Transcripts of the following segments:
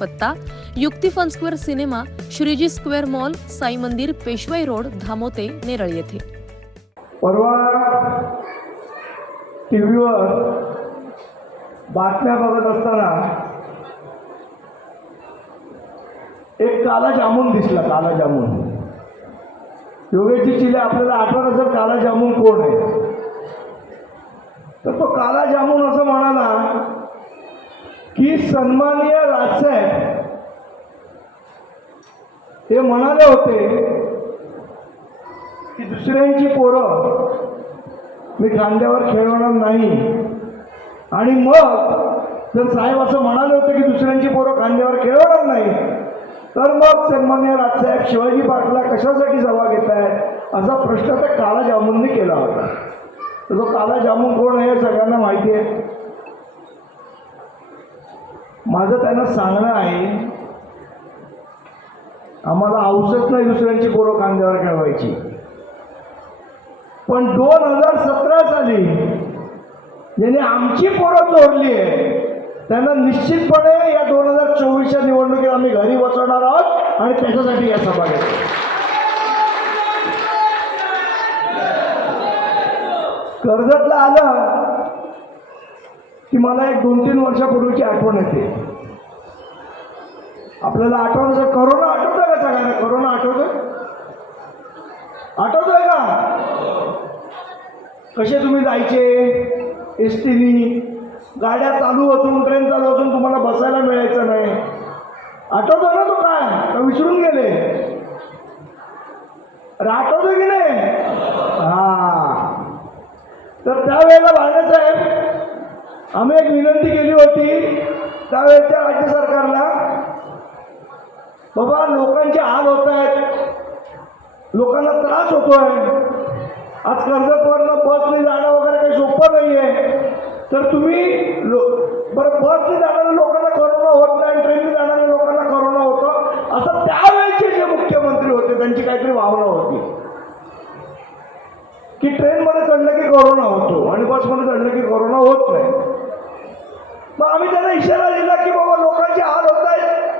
पत्ता युक्ती Fun Square cinema Shreeji square mall Sai मंदिर पेशवाई रोड धामोते नेरळ येथे. परवा टी व्हीवर बातम्या बघत असताना एक काला जामून दिसला काला जामून. योगेची चिले आपल्याला आठवण असेल काला जामून कोण आहे? तर तो काला जामून असं म्हणाला की सन्माननीय राजसाहेब हे म्हणाले होते की दुसऱ्यांची पोरं मी खांद्यावर खेळवणार नाही. आणि मग जर साहेब असं म्हणाले होते की दुसऱ्यांची पोरं खांद्यावर खेळवणार नाही तर मग सन्मान्य राजसाहेब शिवाजी पाटला कशासाठी सभा घेत आहेत असा प्रश्न त्या काला जामूनने केला होता. तो काला जामून कोण आहे सगळ्यांना माहिती आहे. माझं त्यांना सांगणं आहे आम्हाला औषध नाही दुसऱ्यांची पोरं कांद्यावर खेळवायची. पण दोन हजार सतरा साली ज्याने आमची पोरं चोरली आहे. त्यांना निश्चितपणे या दोन हजार चोवीसच्या निवडणुकीत आम्ही घरी बसवणार आहोत आणि त्याच्यासाठी या सभा घेतो कर्जतला आलं की मला एक दोन तीन वर्षापूर्वीची आठवण येते. आपल्याला आठवण असं करोना आठवतोय का सगळ्यांना? करोना आठवतोय? आठवतोय का? कसे तुम्ही जायचे? एस टीनी गाड्या चालू असून ट्रेन चालू असून तुम्हाला बसायला मिळायचं नाही. आठवतो ना तो काय? का विसरून गेले? अरे आठवतो की नाही? हा. तर त्यावेळेला बाळासाहेब आम्ही एक विनंती केली होती त्यावेळेच्या राज्य सरकारला बाबा लोकांचे हाल होत आहेत लोकांना त्रास होतोय. आज कर्जतवरनं बसने जाणं वगैरे काही सोपं नाही आहे तर तुम्ही लो बरं बसने जाणाऱ्या लोकांना करोना होत नाही ट्रेनने जाणाऱ्या लोकांना करोना होतं. असं त्यावेळेचे जे मुख्यमंत्री होते त्यांची काहीतरी भावना होती. की ट्रेनमध्ये चढलं की कोरोना होतो आणि बसमध्ये चढलं की कोरोना होत नाही. मग आम्ही त्यांना इशारा दिला की बाबा लोकांचे हाल होत आहेत.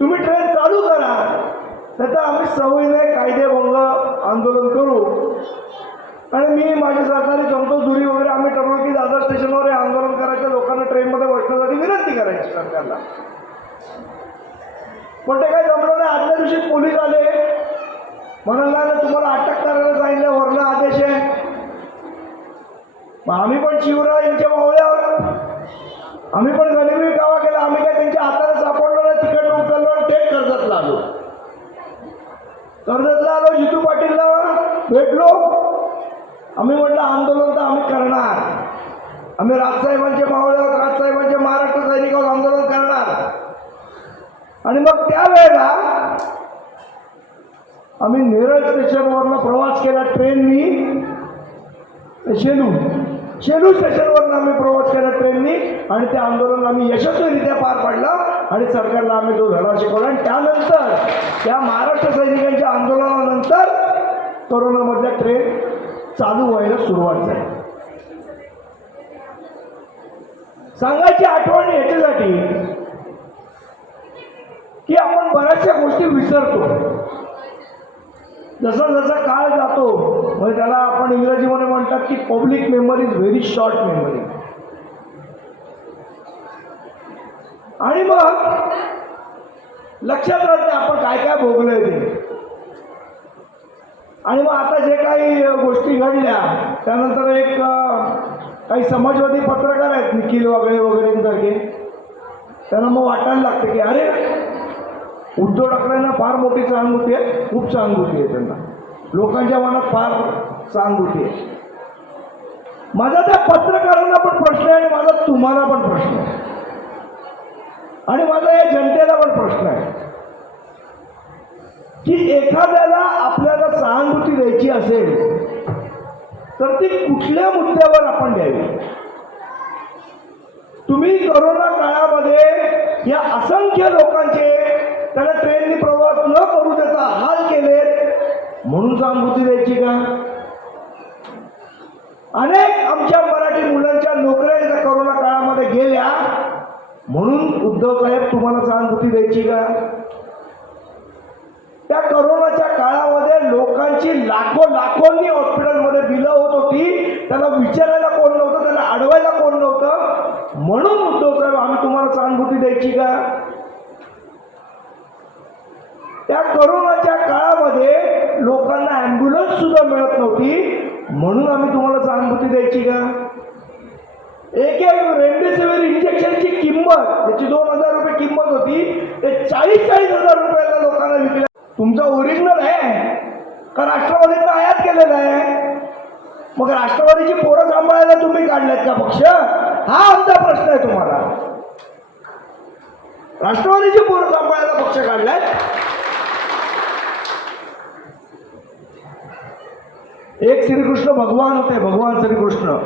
तुम्ही ट्रेन चालू करा. त्याचा आम्ही सवयीने कायदेभंग आंदोलन करू. आणि मी माझ्या सरकारी संतोष धुरी वगैरे आम्ही ठरवलं की दादर स्टेशनवर हे आंदोलन करायच्या लोकांना ट्रेनमध्ये बसण्यासाठी विनंती करायची सरकारला. पण ते काही जमलं नाही. आदल्या दिवशी पोलीस आले. म्हणाला ना तुम्हाला अटक करायला सांगितलं वरला आदेश आहे. मग आम्ही पण शिवराव यांच्या आम्ही पण गनिमी कावा केला आम्ही काय त्यांच्या हाताला सापडलो नाही तिकीट उचललो आणि कर्जतला आलो. कर्जतला आलो जितू पाटीलला भेटलो. आम्ही म्हटलं आंदोलन तर आम्ही करणार. आम्ही राजसाहेबांचे मावळे आहोत राजसाहेबांचे महाराष्ट्र सैनिकावर आंदोलन करणार. आणि मग त्यावेळेला आम्ही नेरळ स्टेशनवरनं प्रवास केला ट्रेननी शेलू. शेलू स्टेशनवरनं आम्ही प्रवास केला ट्रेननी आणि ते आंदोलन आम्ही यशस्वीरित्या पार पाडलं आणि सरकारला आम्ही तो धडा शिकवला. आणि त्यानंतर त्या महाराष्ट्र सैनिकांच्या आंदोलनानंतर कोरोनामधल्या ट्रेन चालू व्हायला सुरुवात झाली. सांगायची आठवण याच्यासाठी की आपण बऱ्याचशा गोष्टी विसरतो. जसा जसा काळ जातो म्हणजे त्याला आपण इंग्रजीमध्ये म्हणतात की public memory is very short memory आणि मग लक्षात राहत नाही आपण काय काय भोगलोय ते. आणि मग आता जे काही गोष्टी घडल्या त्यानंतर एक काही समाजवादी पत्रकार आहेत निखिल वगैरे वगैरेंसारखे. त्यांना मग वाटायला लागतं की अरे उद्धव ठाकरेंना फार मोठी सहानुभूती आहे खूप सहानुभूती आहे त्यांना. लोकांच्या मनात फार सहानुभूती आहे. माझा त्या पत्रकारांना पण प्रश्न आहे आणि माझा तुम्हाला पण प्रश्न आहे. आणि माझा या जनतेला पण प्रश्न आहे. की एखाद्याला आपल्याला सहानुभूती द्यायची असेल तर ती कुठल्या मुद्द्यावर आपण द्यावी? तुम्ही करोना काळामध्ये या असंख्य लोकांचे त्याला ट्रेननी प्रवास न करू त्याचा हाल केलेत. म्हणून सहानुभूती द्यायची का? अनेक आमच्या मराठी मुलांच्या नोकऱ्या करोना काळामध्ये गेल्या. म्हणून उद्धव साहेब तुम्हाला सहानुभूती द्यायची का? त्या करोनाच्या काळामध्ये लोकांची लाखो लाखोंनी हॉस्पिटलमध्ये बिलं होत होती. त्याला विचारायला कोण नव्हतं त्याला अडवायला कोण नव्हतं? म्हणून उद्धव साहेब आम्ही तुम्हाला सहानुभूती द्यायची का? त्या करोनाच्या काळामध्ये लोकांना ॲम्ब्युलन्स सुद्धा मिळत नव्हती. म्हणून आम्ही तुम्हाला सहानुभूती द्यायची का? एक एक रेमडेसिवीर इंजेक्शनची किंमत त्याची दोन हजार रुपये किंमत होती ते चाळीस चाळीस हजार रुपयाला लोकांना विकल्या. तुमचा ओरिजिनल आहे का राष्ट्रवादीनं आयात केलेला आहे? मग राष्ट्रवादीची पोरं सांभाळायला तुम्ही काढल्यात का पक्ष? हा आमचा प्रश्न आहे तुम्हाला. राष्ट्रवादीची पोरं सांभाळायला पक्ष काढलाय एक श्रीकृष्ण भगवान होते भगवान श्रीकृष्ण.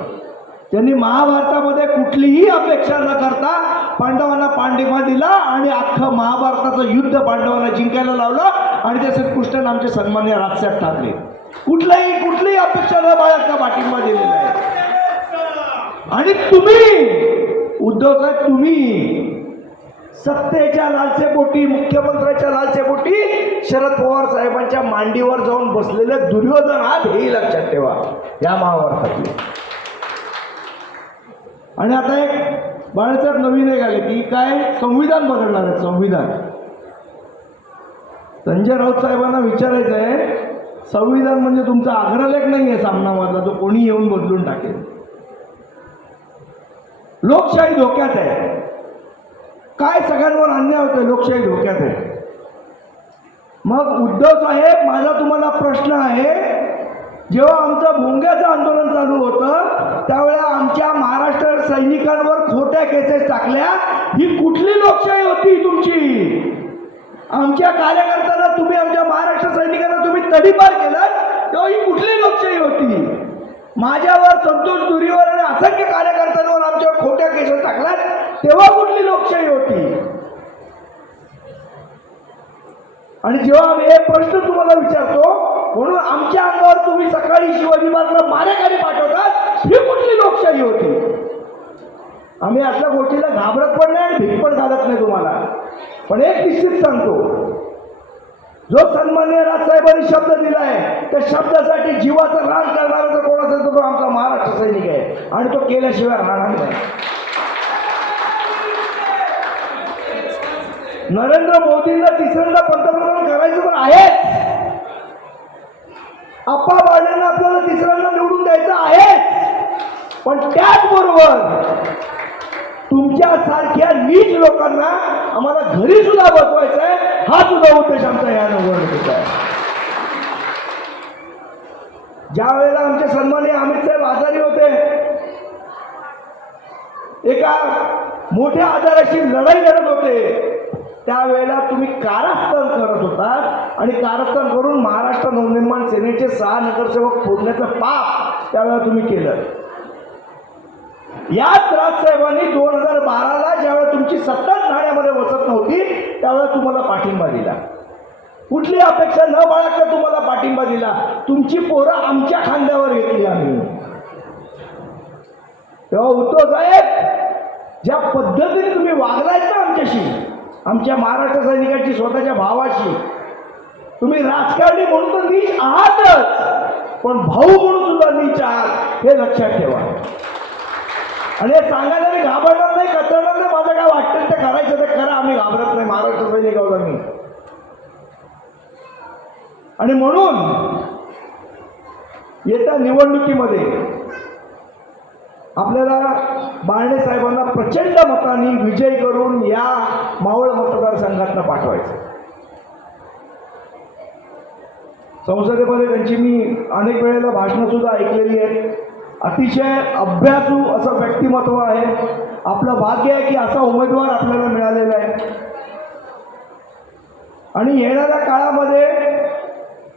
त्यांनी महाभारतामध्ये कुठलीही अपेक्षा न करता पांडवांना पांडिमा दिला आणि अख्खं महाभारताचं युद्ध पांडवांना जिंकायला लावलं आणि ते श्रीकृष्ण आमचे सन्मान्य राजसाहेब ठाकरे कुठलाही कुठलीही अपेक्षा न बाळगता पाठिंबा दिलेला आहे. आणि तुम्ही उद्धव साहेब तुम्ही सत्तेच्या लालसेपोटी मुख्यमंत्र्याच्या लालसेपोटी शरद पवार साहेबांच्या मांडीवर जाऊन बसलेले दुर्योधन आत हेही लक्षात ठेवा. या महाभारतातले. आणि आता एक बाळासाहेब नवीन एक आले की काय? संविधान बदलणार आहे संविधान. संजय राऊत साहेबांना विचारायचं आहे संविधान म्हणजे तुमचा अग्रलेख नाही आहे सामनामधला तो कोणी येऊन बदलून टाकेल? लोकशाही धोक्यात आहे. काय सगळ्यांवर अन्याय होतोय लोकशाही धोक्यात आहे. मग उद्धव साहेब माझा तुम्हाला प्रश्न आहे. जेव्हा आमचं भोंग्याचं आंदोलन चालू होतं त्यावेळेला आमच्या महाराष्ट्र सैनिकांवर खोट्या केसेस टाकल्या. ही कुठली लोकशाही होती तुमची? आमच्या कार्यकर्त्यांना तुम्ही आमच्या महाराष्ट्र सैनिकांना तुम्ही तडीपार केलात तेव्हा ही कुठली लोकशाही होती? माझ्यावर संतोष दुरीवर आणि असंख्य कार्यकर्त्यांवर आमच्या खोट्या केसेस टाकल्यात तेव्हा कुठली लोकशाही होती? आणि जेव्हा आम्ही हे प्रश्न तुम्हाला विचारतो म्हणून आमच्या अंगावर तुम्ही सकाळी शिवाजी पार्कला मारेकारी पाठवतात ही कुठली लोकशाही होती? आम्ही अशा गोष्टीला घाबरत पण नाही आणि भीक पण घालत नाही तुम्हाला. पण एक निश्चित सांगतो जो सन्मान्य राजसाहेबांनी शब्द दिला आहे त्या शब्दासाठी जीवाचं रान करणारा जर कोण असेल तर तो आमचा महाराष्ट्र सैनिक आहे. आणि तो केल्याशिवाय राहणार नाही. नरेंद्र मोदींना तिसऱ्यांदा पंतप्रधान करायचं तर आहेच. आप्पा बाळांना आपल्याला तिसऱ्यांदा निवडून द्यायचं आहेच. पण त्याचबरोबर तुमच्यासारख्या नीच लोकांना आम्हाला घरी सुद्धा बसवायचं आहे हा सुद्धा उद्देश आमचा या निवडणुकीचा आहे. ज्या वेळेला आमचे सन्माननीय अमित साहेब आजारी होते एका मोठ्या आजाराशी लढाई लढत होते त्यावेळेला तुम्ही कारस्थान करत होता आणि कारस्थान करून महाराष्ट्र नवनिर्माण सेनेचे सहा नगरसेवक फोडण्याचं पाप त्यावेळेला तुम्ही केलं. याच राजसाहेबांनी दोन हजार बाराला ज्यावेळेला तुमची सत्ता ठाण्यामध्ये बसत नव्हती त्यावेळेला तुम्हाला पाठिंबा दिला. कुठली अपेक्षा न बाळगता तुम्हाला पाठिंबा दिला. तुमची पोरं आमच्या खांद्यावर घेतली आम्ही. तेव्हा उद्धव साहेब ज्या पद्धतीने तुम्ही वागलायत ना आमच्याशी आमच्या महाराष्ट्र सैनिकांची स्वतःच्या भावाशी तुम्ही राजकारणी म्हणून तर नीच आहातच. पण भाऊ म्हणून सुद्धा नीच आहात हे लक्षात ठेवा. आणि हे सांगायला मी घाबरणार नाही कचरणार नाही माझं काय वाटतं ते करायचं ते करा आम्ही घाबरत नाही महाराष्ट्र सैनिक आहोत आम्ही. आणि म्हणून येत्या निवडणुकीमध्ये आपल्याला बाळणे साहेबांना प्रचंड मतांनी विजय करून या मावळ मतदारसंघातनं पाठवायचं. संसदेमध्ये त्यांची मी अनेक वेळेला भाषणं सुद्धा ऐकलेली आहेत. अतिशय अभ्यासू असं व्यक्तिमत्व आहे. आपलं भाग्य आहे की असा उमेदवार आपल्याला मिळालेला आहे. आणि येणाऱ्या काळामध्ये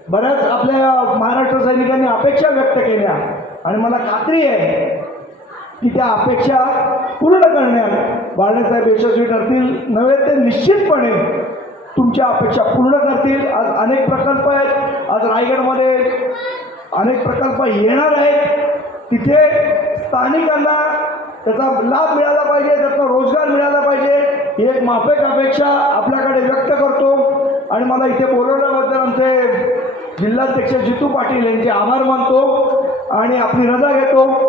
बऱ्याच आपल्या महाराष्ट्र सैनिकांनी अपेक्षा व्यक्त केल्या. आणि मला खात्री आहे की त्या अपेक्षा पूर्ण करण्यात बाळासाहेब यशस्वी ठरतील. नव्हे ते निश्चितपणे तुमच्या अपेक्षा पूर्ण करतील. आज अनेक प्रकल्प आहेत. आज रायगडमध्ये अनेक प्रकल्प येणार आहेत. तिथे स्थानिकांना त्याचा लाभ मिळाला पाहिजे त्याचा रोजगार मिळाला पाहिजे ही एक माफक अपेक्षा आपल्याकडे व्यक्त करतो. आणि मला इथे बोलवल्याबद्दल आमचे जिल्हाध्यक्ष जितू पाटील यांचे आभार मानतो आणि आपली रजा घेतो.